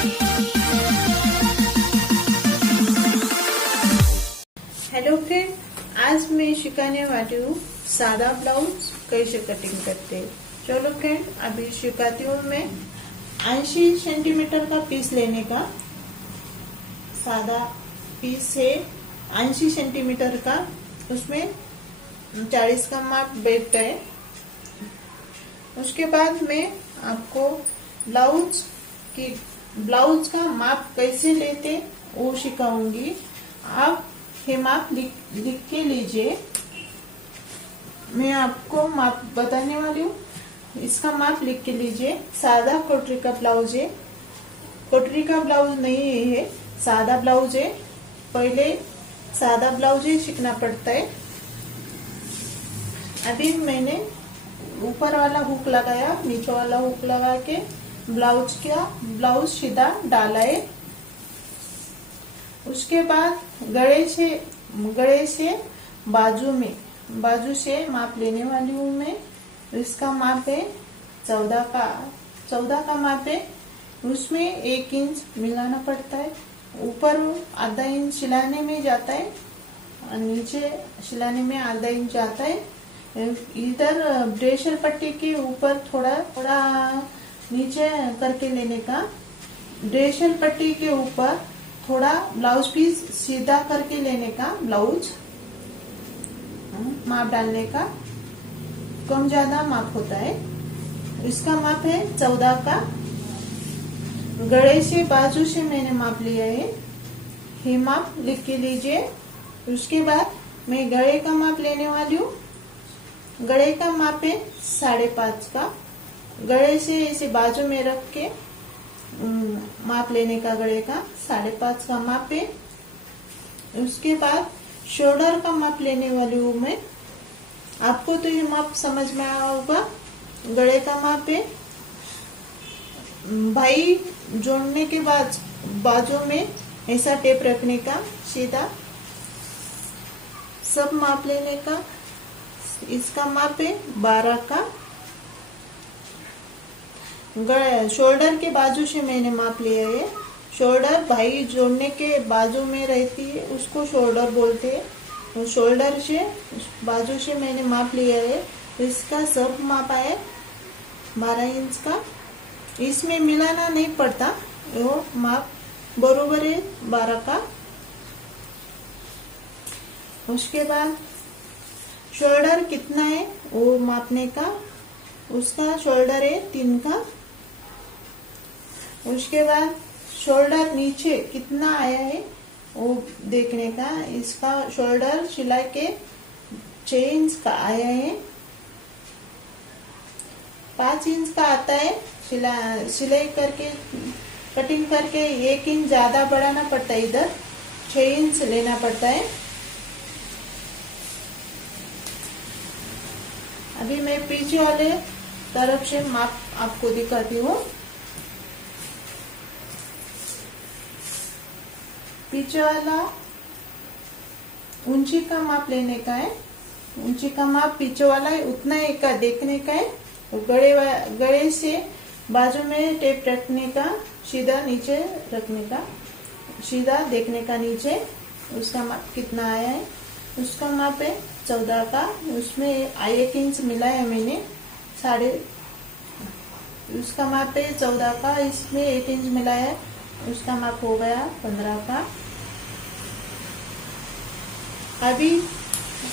Hello friend, आज मैं सिखाने वाली हूँ सादा ब्लाउज कैसे कटिंग करते हैं। चलो फ्रेंड, अभी सिखाती हूँ मैं। 80 सेंटीमीटर का पीस लेने का, सादा पीस है 80 सेंटीमीटर का, उसमें 40 का माप बैठता है। उसके बाद मैं आपको ब्लाउज का माप कैसे लेते वो सिखाऊंगी। आप ये माप लिख के लीजिए। मैं आपको माप बताने वाली हूँ, इसका माप लिख के लीजिए। सादा कोटरी का ब्लाउज है, कोटरी का ब्लाउज नहीं है, सादा ब्लाउज है। पहले सादा ब्लाउज ही सीखना पड़ता है। अभी मैंने ऊपर वाला हुक लगाया, नीचे वाला हुक लगा के ब्लाउज सीधा डाला है। उसके बाद गले से बाजू से माप लेने वाली हूँ मैं। इसका माप है 14 का माप है। उसमें 1 इंच मिलाना पड़ता है। ऊपर आधा इंच सिलाने में जाता है और नीचे सिलाने में आधा इंच जाता है। इधर ब्रेशर पट्टी के ऊपर थोड़ा नीचे करके लेने का, ब्रेशर पट्टी के ऊपर थोड़ा ब्लाउज पीस सीधा करके लेने का, ब्लाउज माप डालने का कम ज्यादा माप होता है। इसका माप है 14 का। गले से बाजू से मैंने माप लिया है, ये माप लिख के लीजिए। उसके बाद मैं गले का माप लेने वाली हूँ। गले का माप है 5.5 का। गले से इसे बाजू में रख के माप लेने का, गले का 5.5 का माप है। उसके बाद शोल्डर का माप लेने वाली हूँ मैं। आपको तो ये माप समझ में आया होगा। गले का माप है, भाई जोड़ने के बाद बाजू में ऐसा टेप रखने का, सीधा सब माप लेने का। इसका माप है 12 का। शोल्डर के बाजू से मैंने माप लिया है। शोल्डर भाई जोड़ने के बाजू में रहती है, उसको शोल्डर बोलते हैं। शोल्डर से बाजू से मैंने माप लिया है। इसका सब माप है 12 इंच का। इसमें मिलाना नहीं पड़ता, वो माप बरोबर है 12 का। उसके बाद शोल्डर कितना है वो मापने का, उसका शोल्डर है 3 का। उसके बाद शोल्डर नीचे कितना आया है वो देखने का। इसका शोल्डर सिलाई के 6 इंच का आया है। 5 इंच का आता है। सिलाई करके कटिंग करके 1 इंच ज्यादा बढ़ाना पड़ता है, इधर 6 इंच लेना पड़ता है। अभी मैं पीछे वाले तरफ से माप आपको दिखाती हूँ। पीछे वाला ऊंची का माप लेने का है। ऊंची का माप पीछे वाला है उतना ही का देखने का है। गले से बाजू में टेप रखने का, सीधा नीचे रखने का, सीधा देखने का नीचे। उसका माप कितना आया है, उसका माप है 14 का। उसमें 1 इंच मिला है मैंने, उसका माप है 14 का। इसमें 1 इंच मिला है, उसका माप हो गया 15 का। अभी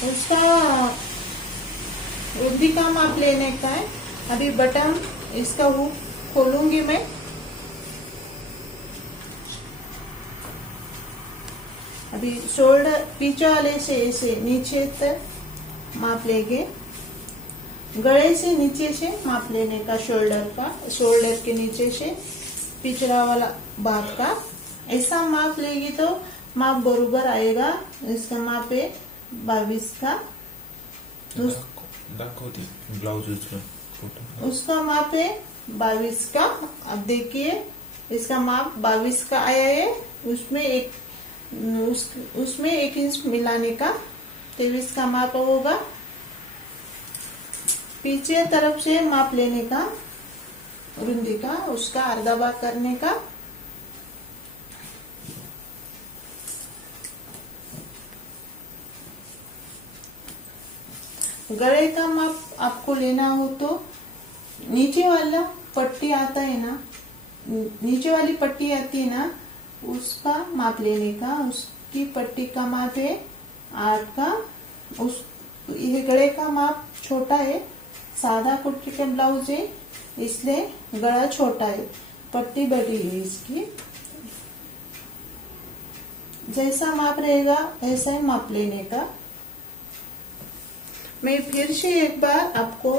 उसका उर्दी का माप लेने का है। अभी बटन इसका हुक खोलूंगी मैं। अभी शोल्डर पीछे वाले से ऐसे नीचे तक माप लेंगे। गले से नीचे से माप लेने का, शोल्डर का, शोल्डर के नीचे से पिछड़ा वाला भाग का। ऐसा माप लेगी तो माप बरोबर आएगा। इसका माप है 22 का। उसका माप है 22 का। अब देखिए इसका माप 22 का आया है। उसमें 1 इंच मिलाने का 23 का माप होगा। पीछे तरफ से माप लेने का, रुंदी का, उसका अर्धा भाग करने का गले का माप आपको लेना हो तो नीचे वाला पट्टी आता है ना, नीचे वाली पट्टी आती है ना, उसका माप लेने का। उसकी पट्टी का माप है 8 का। ये गले का माप छोटा है, सादा कुर्ती का ब्लाउज है इसलिए गला छोटा है, पट्टी बड़ी है इसकी। जैसा माप रहेगा ऐसा ही माप लेने का। मैं फिर से एक बार आपको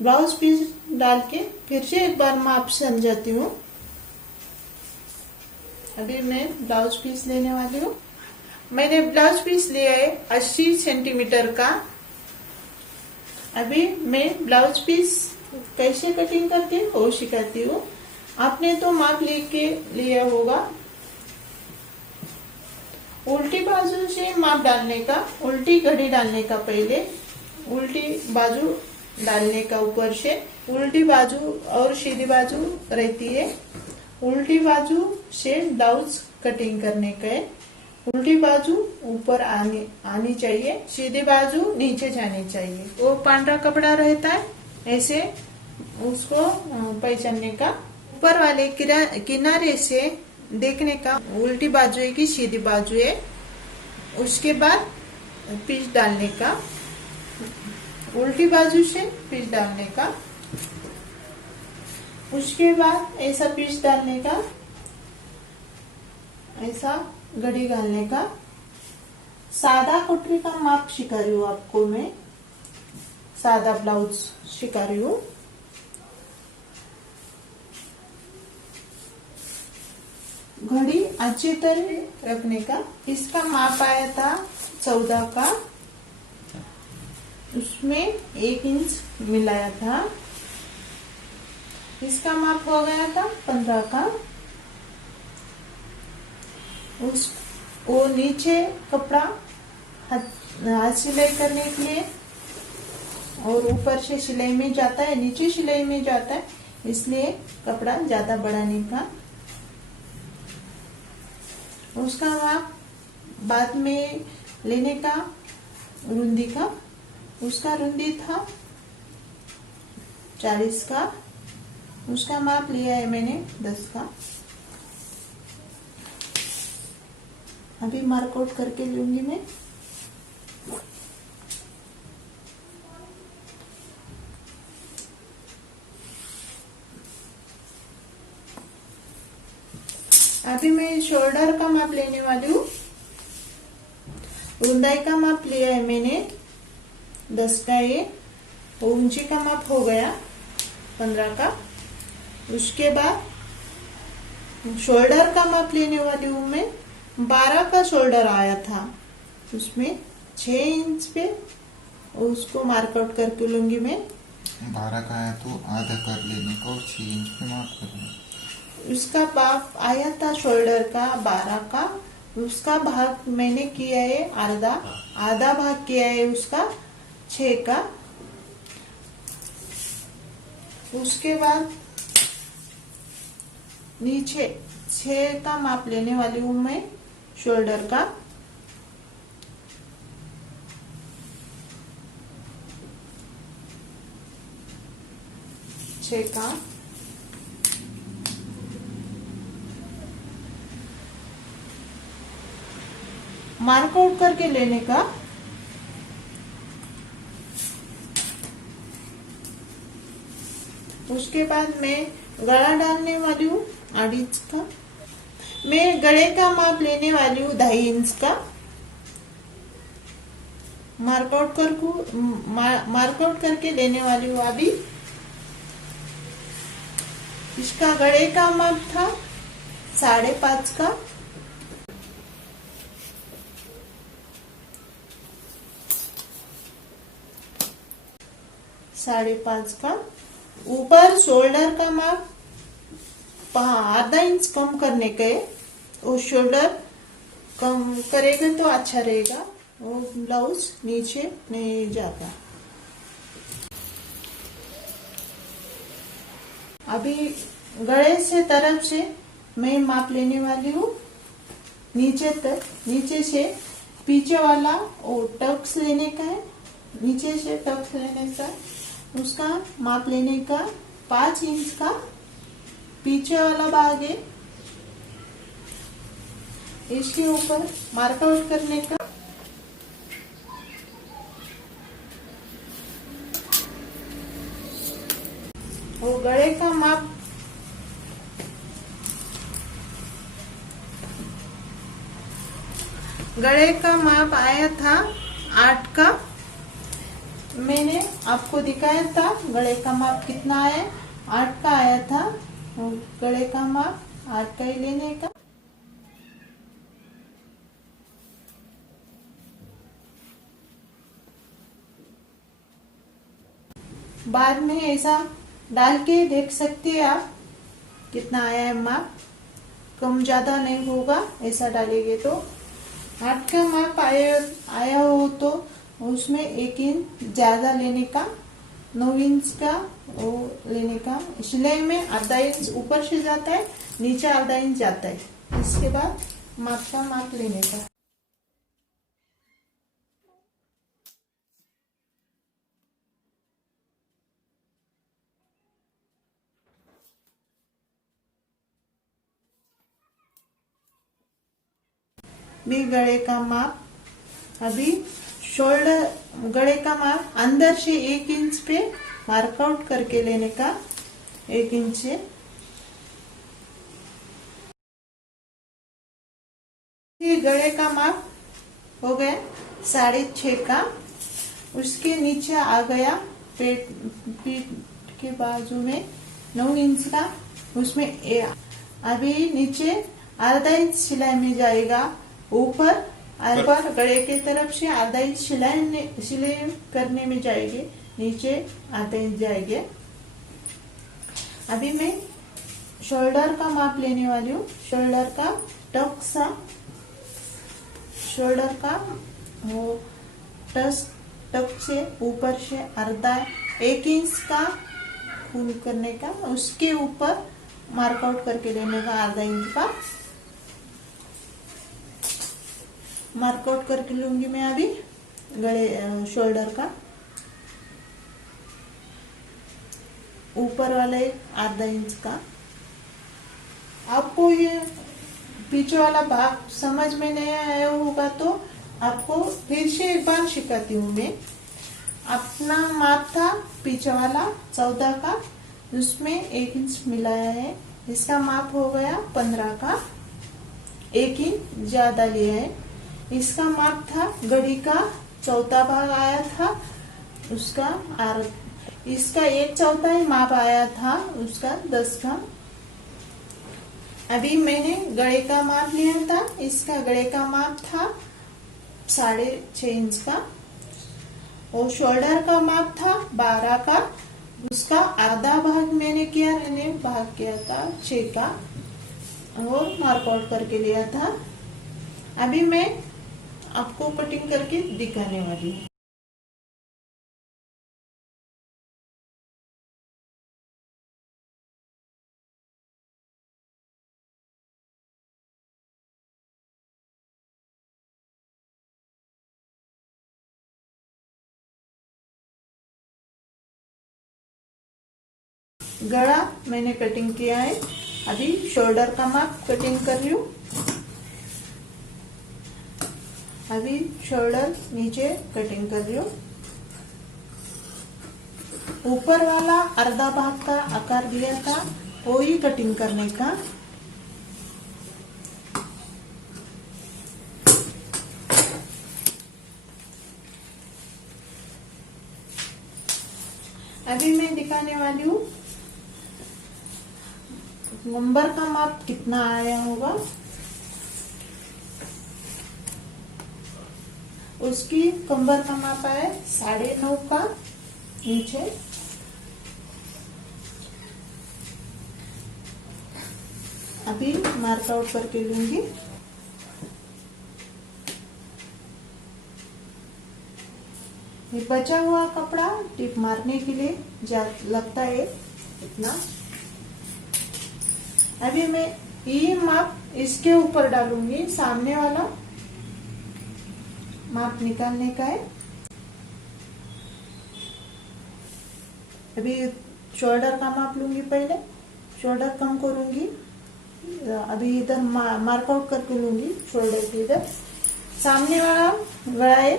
ब्लाउज पीस डाल के फिर से एक बार माप समझाती हूँ। अभी मैं ब्लाउज पीस लेने वाली हूँ। मैंने ब्लाउज पीस लिया है 80 सेंटीमीटर का। अभी मैं ब्लाउज पीस कैसे कटिंग करके वो सिखाती हूँ। आपने तो माप लेके लिया होगा। उल्टी बाजू से माप डालने का, उल्टी घड़ी डालने का, पहले उल्टी बाजू डालने का ऊपर से। उल्टी बाजू और सीधी बाजू रहती है। उल्टी बाजू से ब्लाउज कटिंग करने का। उल्टी बाजू ऊपर आनी चाहिए, सीधी बाजू नीचे जानी चाहिए। वो पांडरा कपड़ा रहता है, ऐसे उसको पहचानने का। ऊपर वाले किनारे से देखने का उल्टी बाजू है कि सीधी बाजू है। उसके बाद पीस डालने का, उल्टी बाजू से पीस डालने का। उसके बाद ऐसा पीस डालने का, ऐसा घड़ी डालने का। सादा कुर्ती का माप सिखा रही हूँ आपको मैं, सादा ब्लाउज सिखा रही हूँ। घड़ी अच्छी तरह रखने का। इसका माप आया था 14 का, उसमें 1 इंच मिलाया था। इसका माप हो गया था 15 का। वो नीचे कपड़ा हाथ सिलाई करने के लिए और ऊपर से सिलाई में जाता है, नीचे सिलाई में जाता है, इसलिए कपड़ा ज्यादा बढ़ाने का। उसका माप बाद में लेने का रुंदी का। उसका रुंदी था 40 का। उसका माप लिया है मैंने 10 का। अभी मार्कआउट करके लूंगी मैं। अभी मैं शोल्डर का माप लेने वाली हूँ। ऊंचाई का माप लिया है मैंने 10 का। ये ऊंची का माप हो गया 15 का। उसके बाद शोल्डर का माप लेने वाली हूँ मैं। 12 का शोल्डर आया था, उसमें 6 इंच पे उसको मार्कआउट करके लूंगी मैं। 12 का आया तो आधा कर लेने का और 6 इंच पे मार्क करना। उसका माप आया था शोल्डर का 12 का। उसका भाग मैंने किया है आधा भाग किया है उसका 6 का। उसके बाद नीचे 6 का माप लेने वाली हूँ मैं शोल्डर का। छह का मार्कआउट करके लेने का। उसके बाद मैं गला डालने वाली हूँ 8 इंच का। मैं गले का माप लेने वाली हूँ 2.5 इंच का। मार्कआउट करके लेने वाली हूँ अभी। इसका गले का माप था 5.5 का। साढ़े 5 का। ऊपर शोल्डर का माप आधा इंच कम करने के। वो शोल्डर कम करेगा तो अच्छा रहेगा, वो ब्लाउज नीचे नहीं जाता। अभी गले से तरफ से मैं माप लेने वाली हूँ नीचे तक। नीचे से पीछे वाला वो टक्स लेने का है, नीचे से टक्स लेने का, उसका माप लेने का 5 इंच का पीछे वाला भाग है, इसके ऊपर मार्क आउट करने का। वो गले का माप आया था 8 का। मैंने आपको दिखाया था गले का माप कितना है, 8 का आया था। गले का माप 8 का ही लेने का। बाद में ऐसा डाल के देख सकते हैं आप कितना आया है माप, कम ज्यादा नहीं होगा ऐसा डालेंगे तो। 8 का माप आया हो तो उसमें 1 इंच ज्यादा लेने का, 9 इंच का वो लेने का। सिलाई में आधा इंच ऊपर से जाता है, नीचे आधा इंच जाता है। इसके बाद माप लेने का। भी गले का माप, अभी शोल्डर गले का माप अंदर से 1 इंच पे मार्कआउट करके लेने का, 1 इंच से। ये गले का माप हो गया 6.5 का। उसके नीचे आ गया पीठ के बाजू में 9 इंच का, उसमें अभी नीचे आधा इंच सिलाई में जाएगा। ऊपर गले के तरफ से आधा इंच सिलाई करने में जाएगी, नीचे आधा इंच जाएंगे। अभी मैं शोल्डर का माप लेने वाली हूँ। शोल्डर का शोल्डर का वो टक से ऊपर से आधा 1 इंच का फुल करने का, उसके ऊपर मार्कआउट करके लेने का आधा इंच का मार्कआउट करके लूंगी मैं अभी गले शोल्डर का। ऊपर वाला आधा इंच का। आपको ये पीछे वाला भाग समझ में नहीं आया होगा तो आपको फिर से एक बार सिखाती हूँ मैं। अपना माप था पीछे वाला 14 का, उसमें 1 इंच मिलाया है। इसका माप हो गया 15 का, 1 इंच ज्यादा लिया है। इसका माप था घड़ी का चौथा भाग आया था उसका, और इसका 1/4 ही माप आया था उसका 10 का। अभी मैंने गले का माप लिया था, इसका गले का माप था 6.5 इंच का, और शोल्डर का माप था 12 का। उसका आधा भाग मैंने भाग किया था 6 का, और मार्कआउट करके लिया था। अभी मैं आपको कटिंग करके दिखाने वाली हूँ। गला मैंने कटिंग किया है, अभी शोल्डर का माप कटिंग कर रही हूँ। अभी शोल्डर नीचे कटिंग कर रही हूँ। ऊपर वाला आधा भाग का आकार दिया था वो ही कटिंग करने का। अभी मैं दिखाने वाली हूँ नंबर का माप कितना आया होगा। उसकी कंबर का माप है 9.5 का नीचे। अभी मार्क आउट करके लूंगी। ये बचा हुआ कपड़ा टिप मारने के लिए लगता है इतना। अभी मैं ये माप इसके ऊपर डालूंगी, सामने वाला माप निकालने का है। अभी शोल्डर का माप लूंगी, पहले शोल्डर कम करूंगी। अभी इधर मार्कआउट करके लूंगी शोल्डर के इधर। सामने वाला गला है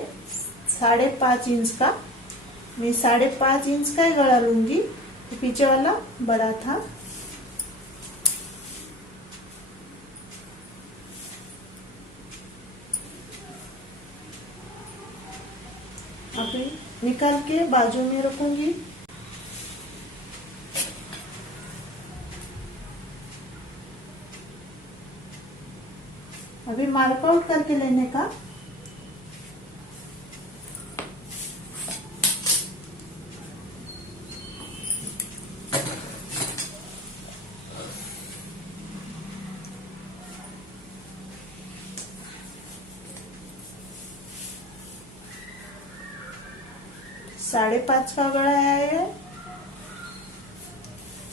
5.5 इंच का, मैं 5.5 इंच का ही गला लूंगी, तो पीछे वाला बड़ा था। अभी निकाल के बाजू में रखूंगी। अभी मार्कआउट करके लेने का। साढ़े 5 का गड़ा है।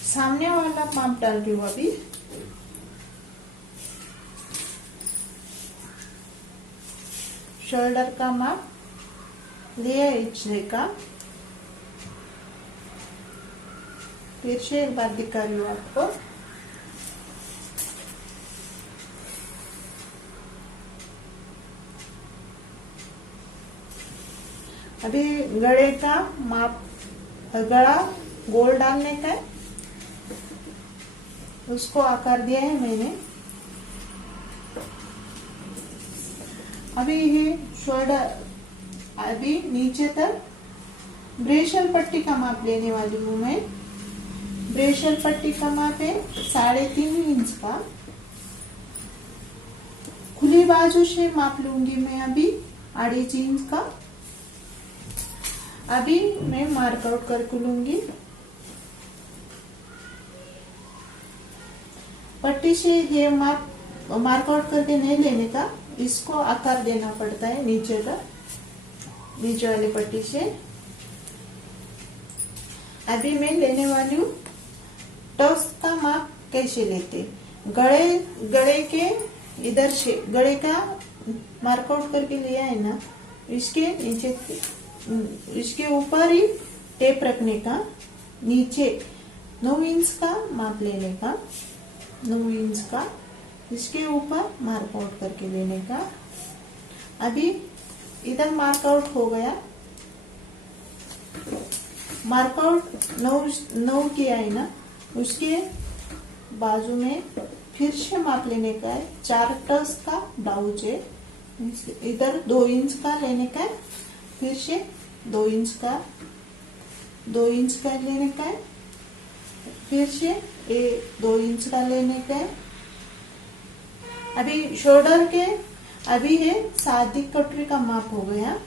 सामने वाला माप डाल रही हूँ अभी। शोल्डर का माप लिया इंचने का। फिर से एक बार दिखा रही हूँ आपको। अभी गले का माप, गला गोल डालने का है, उसको आकार दिया है मैंने। अभी ये शोल्डर, अभी नीचे तक ब्रेशल पट्टी का माप लेने वाली हूँ मैं। ब्रेशल पट्टी का माप है 3.5 इंच का। खुली बाजू से माप लूंगी मैं अभी 2.5 इंच का। अभी मैं मार्कआउट करके लूंगी। पट्टी से ये मार्कआउट करके नहीं लेने का, इसको आकार देना पड़ता है नीचे का, नीचे वाली पट्टी से। अभी मैं लेने वाली हूँ टक्स का माप कैसे लेते। गले के इधर से गले का मार्कआउट करके लिया है ना, इसके नीचे, इसके ऊपर ही टेप रखने का। नीचे 9 इंच का माप लेने का, 9 इंच का, इसके ऊपर मार्कआउट करके लेने का। अभी इधर मार्कआउट हो गया। मार्कआउट 9 किया है ना, उसके बाजू में फिर से माप लेने का है। 4 टक्स का ब्लाउज है, इधर 2 इंच का लेने का है। फिर से 2 इंच का लेने का है। फिर से 2 इंच का लेने का है। अभी शोल्डर के अभी है 7 कटोरी का माप हो गया।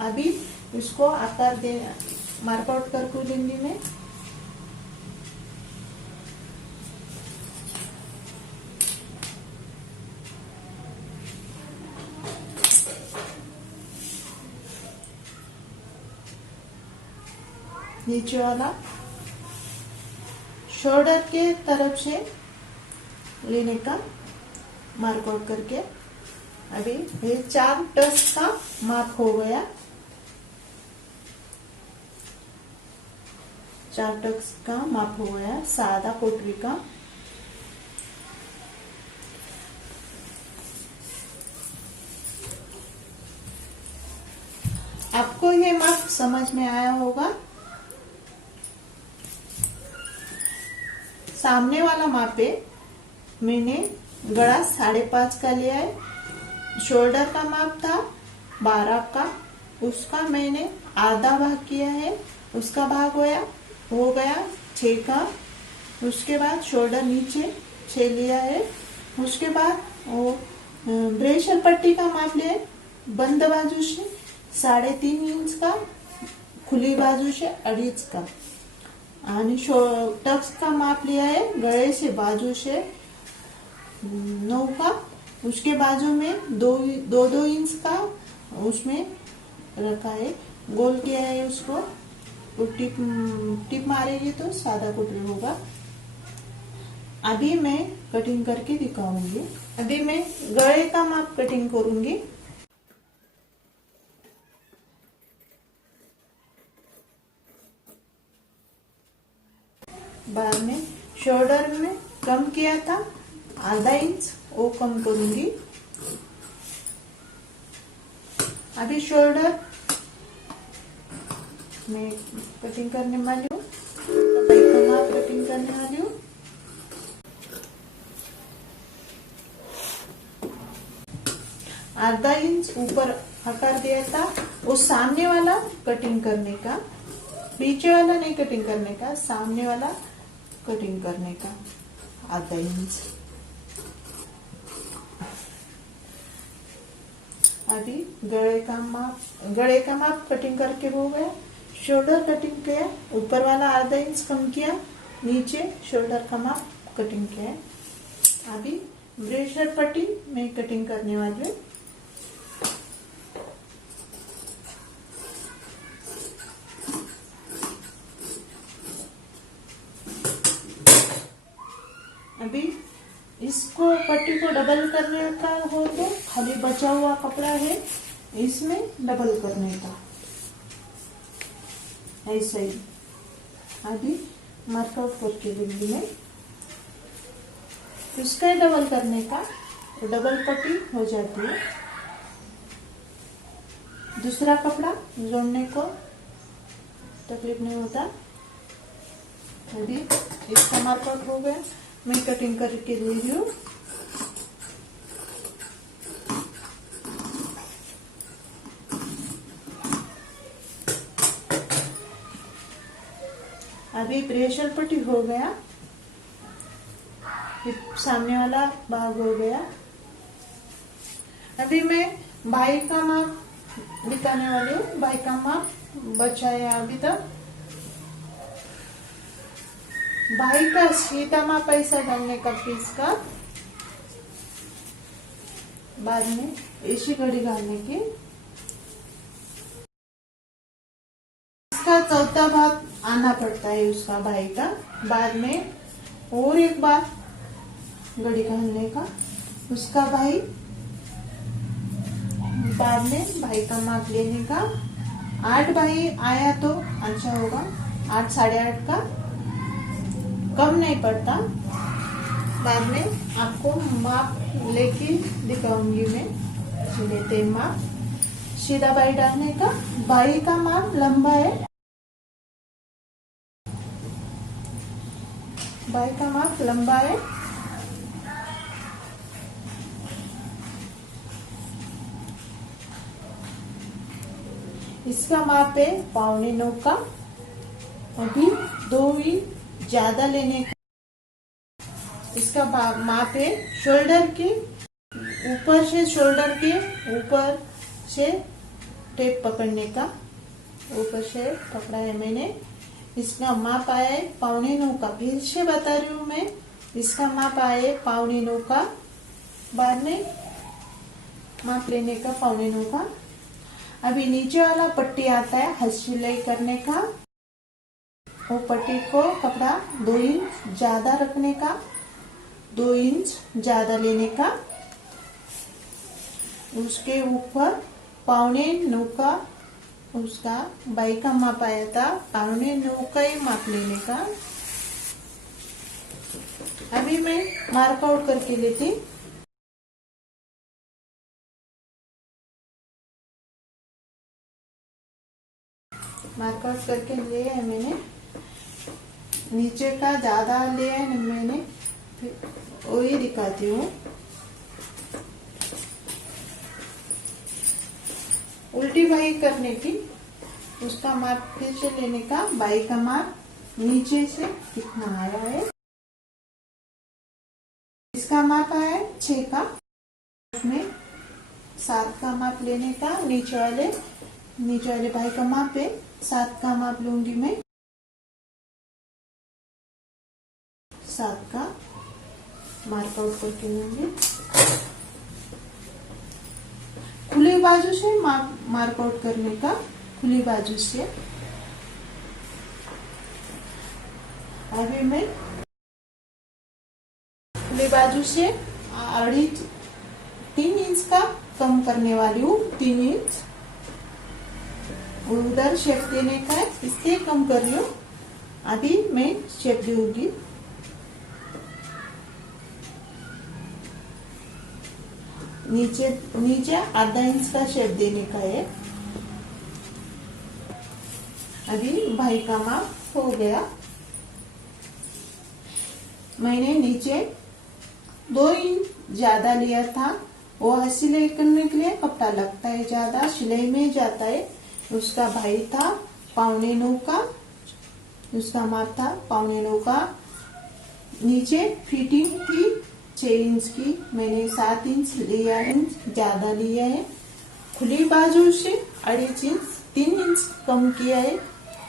अभी इसको आकार दे मार्कआउट करके लेंगी मैं। नीचे वाला शोल्डर के तरफ से लेने का मार्कआउट करके। अभी ये 4 टक्स का माप हो गया। 4 टक्स का माप हो गया सादा कोटरी का। आपको ये माप समझ में आया होगा। सामने वाला माप है, मैंने गड़ा 5.5 का लिया है। शोल्डर का माप था 12 का, उसका मैंने आधा भाग किया है, उसका भाग हो गया 6 का। उसके बाद शोल्डर नीचे 6 लिया है। उसके बाद वो ब्रेशल पट्टी का माप लिया है, बंद बाजू से 3.5 इंच का, खुली बाजू से 2.5 का। आणि टक्स का माप लिया है गले से बाजू से 9 का। उसके बाजू में 2 इंच का उसमें रखा है, गोल किया है उसको। तो टिप मारेगी तो सादा कुटरी होगा। अभी मैं कटिंग करके दिखाऊंगी। अभी मैं गले का माप कटिंग करूंगी। शोल्डर में कम किया था आधा इंच, वो कम करूंगी। अभी शोल्डर मैं कटिंग करने वाली हूँ, कटिंग करने वाली हूँ। आधा इंच ऊपर आकार दिया था, वो सामने वाला कटिंग करने का, पीछे वाला नहीं कटिंग करने का, सामने वाला कटिंग करने का आधा इंच। अभी गले का माप कटिंग करके हो गया। शोल्डर कटिंग किया, ऊपर वाला आधा इंच कम किया, नीचे शोल्डर का माप कटिंग किया। अभी ब्रेसलेट पट्टी मैं कटिंग करने वाली हूँ। अभी इसको पट्टी को डबल करने का हो तो खाली बचा हुआ कपड़ा है इसमें डबल करने का, ऐसे ही। अभी मार्कआउट करके लूंगी मैं, इसका डबल करने का, डबल पट्टी हो जाती है। दूसरा कपड़ा जोड़ने को तकलीफ नहीं होता। अभी इसका मार्कआउट हो गया, मैं कटिंग करके ले रही हूँ। अभी ब्रेसलेट पट्टी हो गया, सामने वाला भाग हो गया। अभी मैं बाई का माप दिखाने वाली हूँ। बाई का माप बचा है अभी तक। बाई का सीधा माप ऐसा डालने का पीस का, बाद में ऐसी घड़ी डालने की। इसका चौथा भाग आना पड़ता है उसका बाई का, बाद में और एक बार घड़ी डालने का उसका भाई, बाद में भाई का माप लेने का। 8 भाई आया तो अच्छा होगा, 8 साढ़े 8 का कम नहीं पड़ता। बाद में आपको माप लेके दिखाऊंगी मैं, लेते माप। सीधा बाई डालने का, बाई का माप लंबा है, बाई का माप लंबा है। इसका माप है 8.25 का। अभी 2 इंच ज्यादा लेने का। इसका माप है शोल्डर के ऊपर से, शोल्डर के ऊपर से टेप पकड़ने का, ऊपर से पकड़ा है मैंने। इसका माप आया है 8.25 का। फिर से बता रही हूँ मैं, इसका माप आया है 8.25 का। बाद में माप लेने का 8.25 का। अभी नीचे वाला पट्टी आता है हाथ सिलाई करने का, वो पट्टी को कपड़ा 2 इंच ज्यादा रखने का, 2 इंच ज्यादा लेने का। उसके ऊपर 8.25 का उसका बाई का माप आया था, 8.25 का ही माप लेने का। अभी मैं मार्क आउट करके लेती। मार्क आउट करके लिया है मैंने, नीचे का ज्यादा लिया है मैंने, वही दिखाती हूँ। उल्टी बाई करने की, उसका माप फिर से लेने का। बाई का माप नीचे से कितना आया है, इसका माप आया है 6 का। उसमें 7 का माप लेने का। नीचे वाले बाई का माप है 7 का माप लूंगी मैं, 7 का मार्क आउट करके लूंगी। खुली बाजू से मार्क आउट करने का, खुली बाजू से। अभी मैं खुली बाजू से 3 इंच का कम करने वाली हूँ। 3 इंच उधर शेप देने का है, इससे कम कर रही हूँ। अभी मैं शेप दूंगी। नीचे नीचे आधा इंच का शेप देने का है। अभी भाई का माप हो गया। मैंने नीचे 2 इंच ज्यादा लिया था। वो सिलाई करने के लिए कपड़ा लगता है ज्यादा, सिलाई में जाता है। उसका भाई था 8.25 का, उसका माप था 8.25 का। नीचे फिटिंग थी 6 इंच की, मैंने 7 इंच लिया, इंच ज्यादा लिया है। खुली बाजू से 2.5 इंच, 3 इंच कम किया है।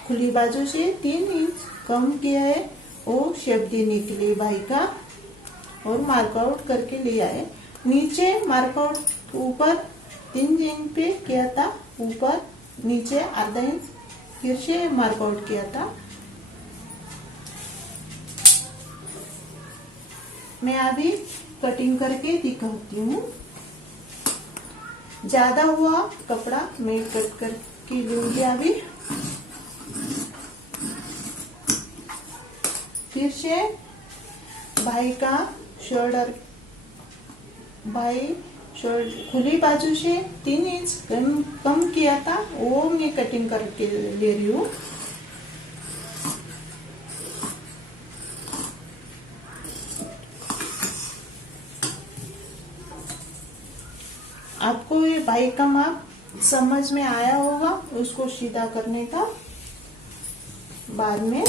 खुली बाजू से 3 इंच कम किया है वो शेप देने के लिए भाई का, और मार्कआउट करके लिया है। नीचे मार्कआउट ऊपर 3 इंच पे किया था, ऊपर नीचे आधा इंच फिर से मार्कआउट किया था। मैं अभी कटिंग करके दिखाती हूँ। ज्यादा हुआ कपड़ा मैं कट करके लूंगी अभी। फिर से भाई का शोल्डर, भाई खुली बाजू से 3 इंच कम किया था, वो मैं कटिंग करके ले रही हूँ। आपको ये भाई का माप समझ में आया होगा, उसको सीधा करने का। बाद में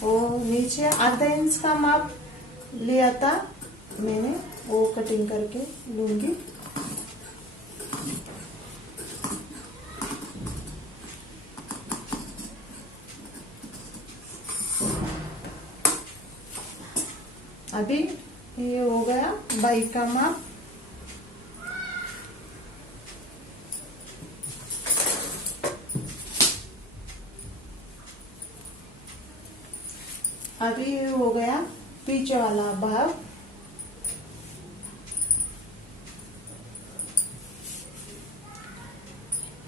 वो नीचे आधा इंच का माप लिया था मैंने, वो कटिंग करके लूंगी। अभी ये हो गया भाई का माप। अभी ये हो गया पीछे वाला भाग।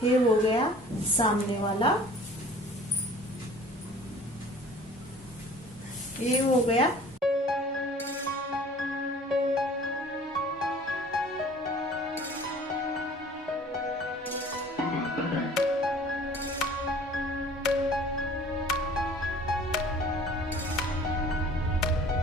ये हो गया सामने वाला। ये हो गया